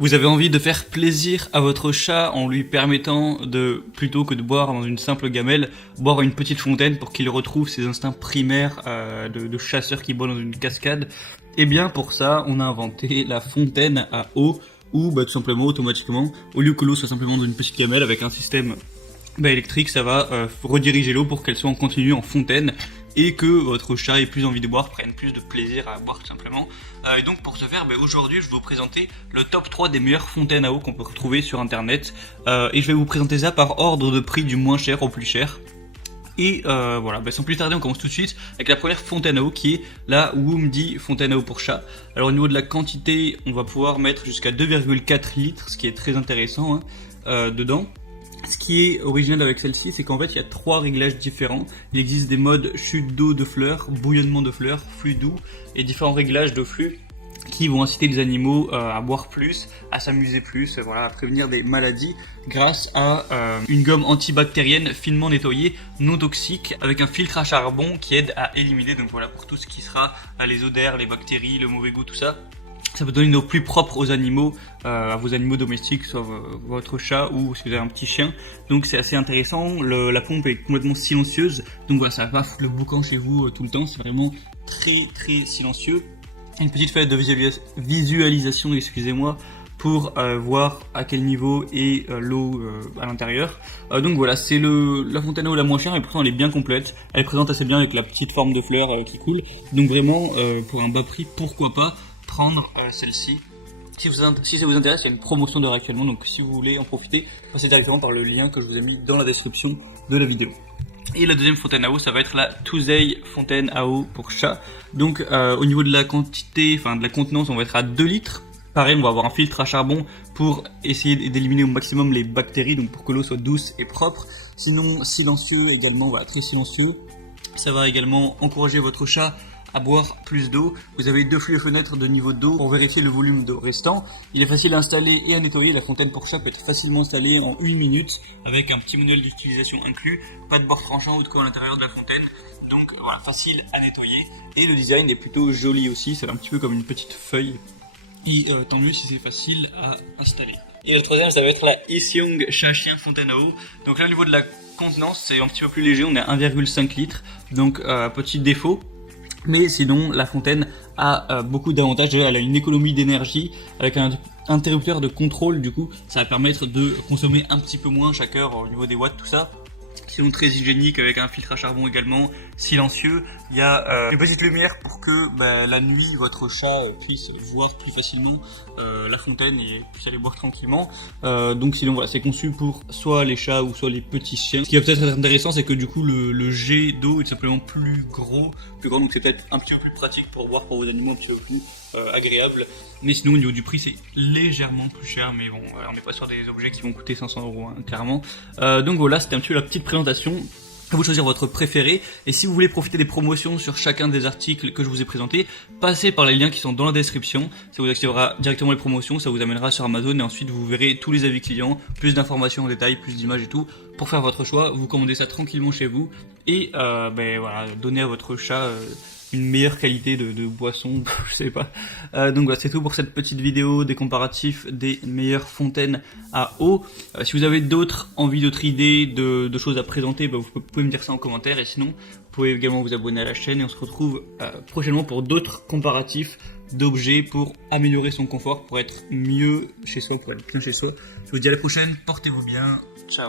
Vous avez envie de faire plaisir à votre chat en lui permettant de, plutôt que de boire dans une simple gamelle, boire une petite fontaine pour qu'il retrouve ses instincts primaires de chasseur qui boit dans une cascade. Et bien pour ça, on a inventé la fontaine à eau, où tout simplement, automatiquement, au lieu que l'eau soit simplement dans une petite gamelle avec un système électrique, ça va rediriger l'eau pour qu'elle soit en continu en fontaine et que votre chat ait plus envie de boire, prenne plus de plaisir à boire tout simplement. Et donc pour ce faire, aujourd'hui je vais vous présenter le top 3 des meilleures fontaines à eau qu'on peut retrouver sur internet, et je vais vous présenter ça par ordre de prix du moins cher au plus cher. Et voilà, sans plus tarder, on commence tout de suite avec la première fontaine à eau qui est la Woomdi fontaine à eau pour chat. Alors au niveau de la quantité, on va pouvoir mettre jusqu'à 2,4 litres, ce qui est très intéressant dedans. Ce qui est original avec celle-ci, c'est qu'en fait il y a 3 réglages différents. Il existe des modes chute d'eau de fleurs, bouillonnement de fleurs, flux doux et différents réglages de flux qui vont inciter les animaux à boire plus, à s'amuser plus, voilà, à prévenir des maladies grâce à une gomme antibactérienne finement nettoyée, non toxique, avec un filtre à charbon qui aide à éliminer, donc voilà, pour tout ce qui sera les odeurs, les bactéries, le mauvais goût, tout ça. Ça peut donner une eau plus propre aux animaux, à vos animaux domestiques, soit votre chat ou si vous avez un petit chien. Donc c'est assez intéressant. La pompe est complètement silencieuse, donc voilà, ça va pas foutre le boucan chez vous tout le temps. C'est vraiment très très silencieux. Une petite fenêtre de visualisation, excusez-moi, pour voir à quel niveau est l'eau à l'intérieur. Donc voilà, c'est la fontaine à eau la moins chère, et pourtant elle est bien complète. Elle est présente assez bien avec la petite forme de fleur qui coule. Donc vraiment, pour un bas prix, pourquoi pas prendre celle-ci. Si ça vous intéresse, il y a une promotion d'heure actuellement, donc si vous voulez en profiter, passez directement par le lien que je vous ai mis dans la description de la vidéo. Et la deuxième fontaine à eau, ça va être la Tuesday fontaine à eau pour chat. Donc au niveau de la quantité, de la contenance, on va être à 2 litres. Pareil, on va avoir un filtre à charbon pour essayer d'éliminer au maximum les bactéries, donc pour que l'eau soit douce et propre. Sinon, silencieux également, voilà, très silencieux. Ça va également encourager votre chat à boire plus d'eau. Vous avez 2 flux et fenêtres de niveau d'eau pour vérifier le volume d'eau restant. Il est facile à installer et à nettoyer. La fontaine pour chat peut être facilement installée en 1 minute avec un petit manuel d'utilisation inclus. Pas de bord tranchant ou de quoi à l'intérieur de la fontaine. Donc voilà, facile à nettoyer. Et le design est plutôt joli aussi. C'est un petit peu comme une petite feuille. Et tant mieux si c'est facile à installer. Et le troisième, ça va être la Iseong chat-chien fontaine à eau. Donc là, au niveau de la contenance, c'est un petit peu plus léger. On est à 1,5 litres. Donc petit défaut. Mais sinon, la fontaine a beaucoup d'avantages. Déjà, elle a une économie d'énergie avec un interrupteur de contrôle. Du coup, ça va permettre de consommer un petit peu moins chaque heure au niveau des watts, tout ça. Sinon, très hygiénique avec un filtre à charbon également, silencieux. Il y a une petite lumière pour que la nuit, votre chat puisse voir plus facilement la fontaine et puisse aller boire tranquillement. Donc sinon, voilà, c'est conçu pour soit les chats ou soit les petits chiens. Ce qui va peut-être être intéressant, c'est que du coup, le jet d'eau est simplement plus grand, donc c'est peut-être un petit peu plus pratique pour boire pour vos animaux, un petit peu plus agréable. Mais sinon, au niveau du prix, c'est légèrement plus cher, mais bon, on n'est pas sur des objets qui vont coûter 500 €, clairement. Donc voilà, c'était un petit peu la petite présentation. À vous de choisir votre préféré, et si vous voulez profiter des promotions sur chacun des articles que je vous ai présentés, passez par les liens qui sont dans la description. Ça vous activera directement les promotions, ça vous amènera sur Amazon, et ensuite vous verrez tous les avis clients, plus d'informations en détail, plus d'images et tout, pour faire votre choix. Vous commandez ça tranquillement chez vous, et voilà, donnez à votre chat une meilleure qualité de boisson, je sais pas. Donc voilà, c'est tout pour cette petite vidéo des comparatifs des meilleures fontaines à eau. Si vous avez d'autres idées de choses à présenter, vous pouvez me dire ça en commentaire, et sinon vous pouvez également vous abonner à la chaîne, et on se retrouve prochainement pour d'autres comparatifs d'objets pour améliorer son confort, pour être mieux chez soi, pour être bien chez soi. Je vous dis à la prochaine, portez-vous bien.